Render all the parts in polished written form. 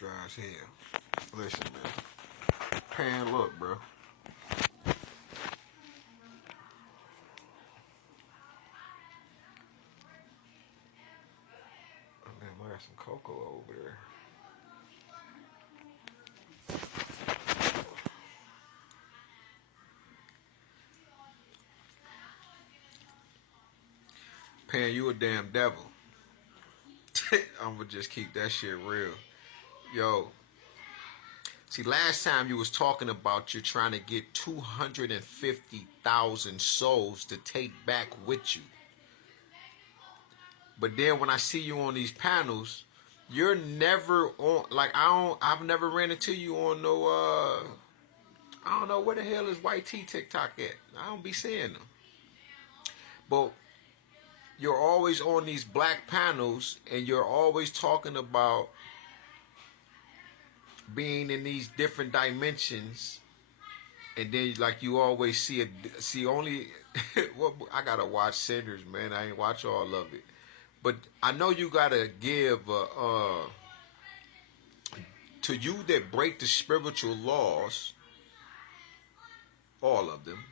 dry as hell. Listen, man. Pan, look, bro. Oh, man, I got some cocoa over there. Pan, you a damn devil. I'm gonna just keep that shit real. Yo. See, last time you was talking about you're trying to get 250,000 souls to take back with you. But then when I see you on these panels, you're never on, like, I've never ran into you on no, I don't know where the hell is White T TikTok at. I don't be seeing them. But you're always on these black panels and you're always talking about being in these different dimensions, and then like you always see only well, I gotta watch Cinders, man. I ain't watch all of it, but I know you gotta give to you that break the spiritual laws, all of them.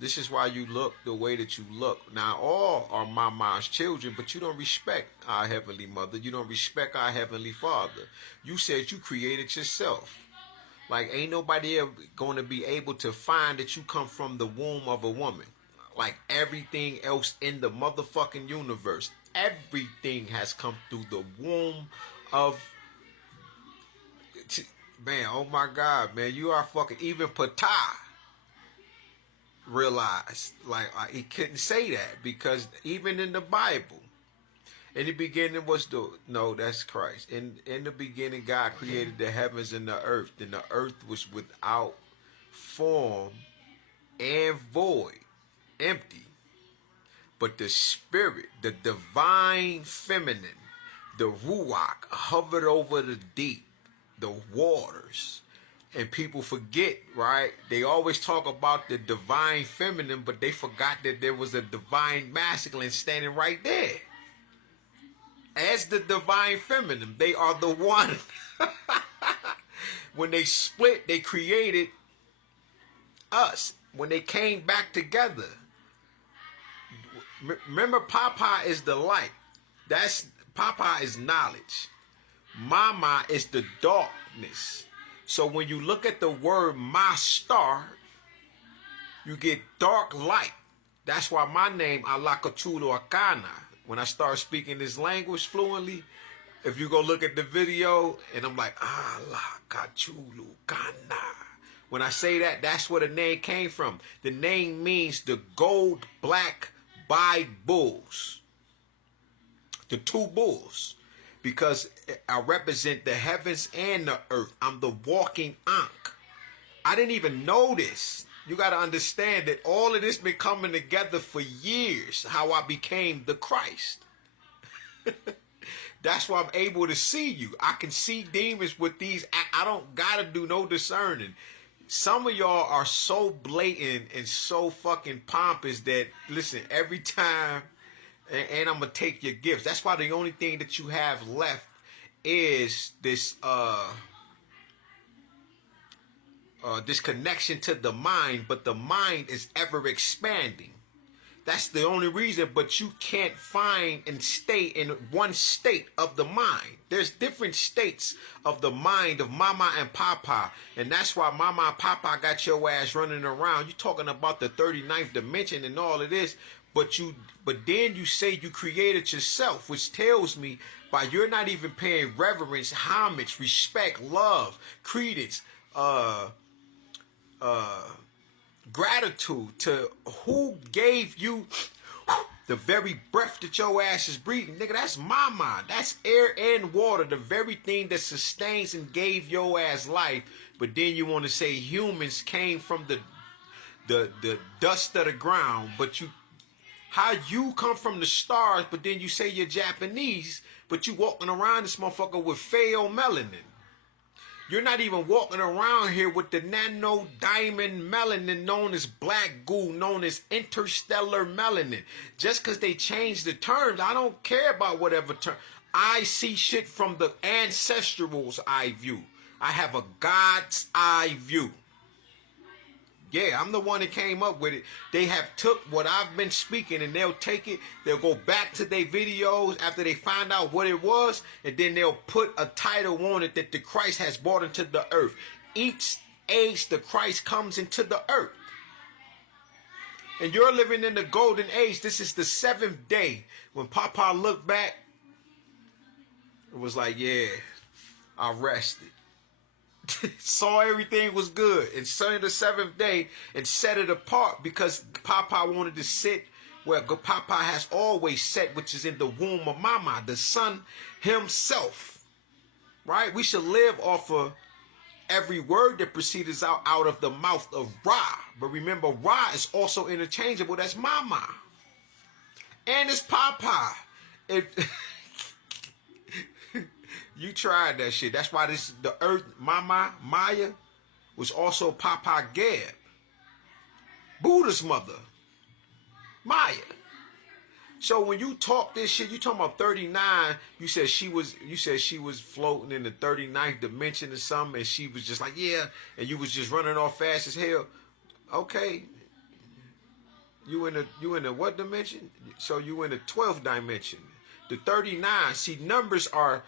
This is why you look the way that you look. Now, all are Mama's children, but you don't respect our Heavenly Mother. You don't respect our Heavenly Father. You said you created yourself. Like, ain't nobody ever going to be able to find that you come from the womb of a woman. Like everything else in the motherfucking universe. Everything has come through the womb of... Man, oh my God, man. You are fucking... Even Ptah realized, like, he couldn't say that, because even in the Bible, in the beginning was no, that's Christ. In the beginning, God created the heavens and the earth, and the earth was without form and void, empty. But the spirit, the divine feminine, the ruach, hovered over the deep, the waters. And people forget, right? They always talk about the divine feminine, but they forgot that there was a divine masculine standing right there. As the divine feminine, they are the one. When they split, they created us. When they came back together. Remember, Papa is the light. Papa is knowledge. Mama is the darkness. So when you look at the word my star, you get dark light. That's why my name, Alakachulu Akana. When I start speaking this language fluently, if you go look at the video, and I'm like, Alakachulu Kana. When I say that, that's where the name came from. The name means the gold black by bulls. The two bulls. Because I represent the heavens and the earth. I'm the walking Ankh. I didn't even know this. You got to understand that all of this been coming together for years. How I became the Christ. That's why I'm able to see you. I can see demons with these. I don't got to do no discerning. Some of y'all are so blatant and so fucking pompous that, listen, every time... And I'm gonna take your gifts. That's why the only thing that you have left is this this connection to the mind, but the mind is ever expanding. That's the only reason, but you can't find and stay in one state of the mind. There's different states of the mind of Mama and Papa, and that's why Mama and Papa got your ass running around. You talking about the 39th dimension and all of this. But then you say you created yourself, which tells me by you're not even paying reverence, homage, respect, love, credence, gratitude to who gave you the very breath that your ass is breathing. Nigga, that's Mama. That's air and water, the very thing that sustains and gave your ass life. But then you want to say humans came from the dust of the ground, but how you come from the stars, but then you say you're Japanese, but you walking around this motherfucker with pale melanin. You're not even walking around here with the nano diamond melanin known as black goo, known as interstellar melanin. Just because they changed the terms, I don't care about whatever term. I see shit from the ancestral's eye view. I have a God's eye view. Yeah, I'm the one that came up with it. They have took what I've been speaking and they'll take it. They'll go back to their videos after they find out what it was. And then they'll put a title on it that the Christ has brought into the earth. Each age the Christ comes into the earth. And you're living in the golden age. This is the 7th day. When Papa looked back, it was like, yeah, I rested. Saw everything was good and saw the 7th day and set it apart because Papa wanted to sit where Papa has always sat, which is in the womb of Mama, the Son himself. Right? We should live off of every word that proceeds out of the mouth of Ra. But remember, Ra is also interchangeable. That's Mama. And it's Papa. You tried that shit. That's why the earth, Mama, Maya, was also Papa Geb. Buddha's mother. Maya. So when you talk this shit, you talking about 39, you said she was floating in the 39th dimension or something, and she was just like, yeah, and you was just running off fast as hell. Okay. You in the what dimension? So you in the 12th dimension. The 39, see, numbers are,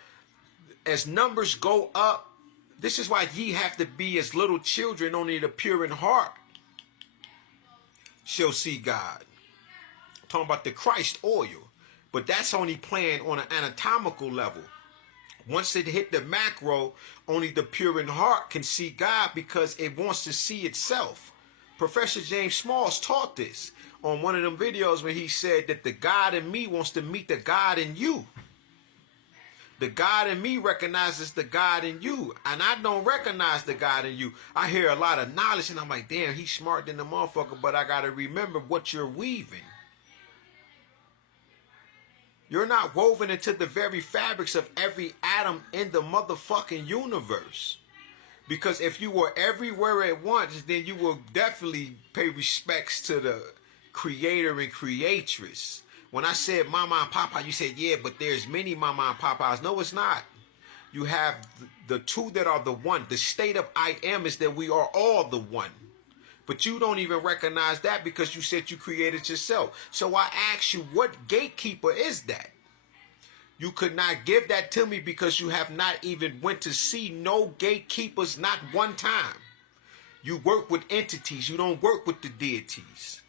as numbers go up, this is why ye have to be as little children, only the pure in heart shall see God. Talking about the Christ oil. But that's only playing on an anatomical level. Once it hit the macro, only the pure in heart can see God because it wants to see itself. Professor James Smalls taught this on one of them videos when he said that the God in me wants to meet the God in you. The God in me recognizes the God in you. And I don't recognize the God in you. I hear a lot of knowledge and I'm like, damn, he's smart than the motherfucker. But I got to remember what you're weaving. You're not woven into the very fabrics of every atom in the motherfucking universe. Because if you were everywhere at once, then you will definitely pay respects to the creator and creatress. When I said Mama and Papa, you said, yeah, but there's many Mama and Papas. No, it's not. You have the two that are the one. The state of I am is that we are all the one. But you don't even recognize that because you said you created yourself. So I ask you, what gatekeeper is that? You could not give that to me because you have not even went to see no gatekeepers, not one time. You work with entities. You don't work with the deities.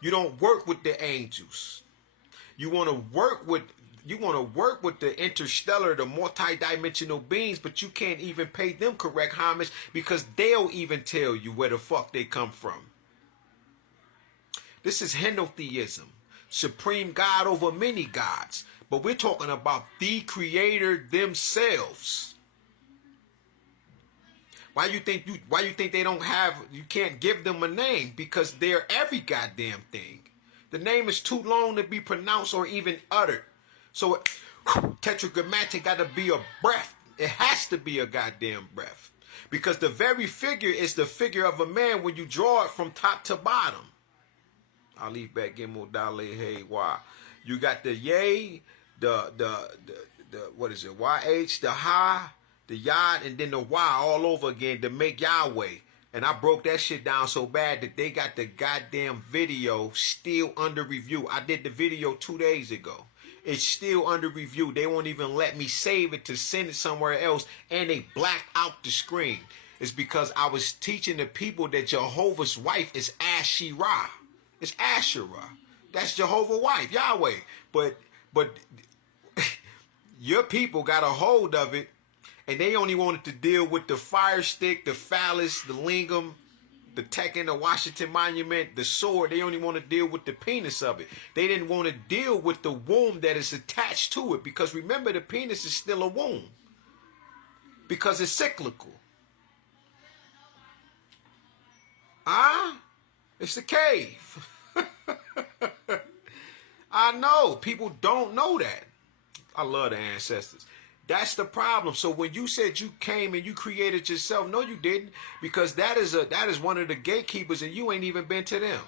You don't work with the angels. You want to work with the interstellar, the multi-dimensional beings, but you can't even pay them correct homage because they'll even tell you where the fuck they come from. This is henotheism, supreme God over many gods, but we're talking about the creator themselves. Why you think they don't have, you can't give them a name? Because they're every goddamn thing. The name is too long to be pronounced or even uttered. So tetragrammatic got to be a breath. It has to be a goddamn breath. Because the very figure is the figure of a man when you draw it from top to bottom. Alif Bet Gimel Daleh Hey Wah. You got the yay, the what is it? YH, the ha, the yod, and then the Y all over again to make Yahweh. And I broke that shit down so bad that they got the goddamn video still under review. I did the video 2 days ago. It's still under review. They won't even let me save it to send it somewhere else. And they black out the screen. It's because I was teaching the people that Jehovah's wife is Asherah. It's Asherah. That's Jehovah's wife, Yahweh. But your people got a hold of it. And they only wanted to deal with the fire stick, the phallus, the lingam, the Tekken, the Washington Monument, the sword. They only want to deal with the penis of it. They didn't want to deal with the womb that is attached to it. Because remember, the penis is still a womb. Because it's cyclical. It's a cave. I know. People don't know that. I love the ancestors. That's the problem. So when you said you came and you created yourself, no, you didn't, because that is one of the gatekeepers, and you ain't even been to them.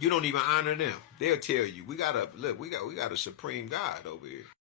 You don't even honor them. They'll tell you, we got a supreme God over here.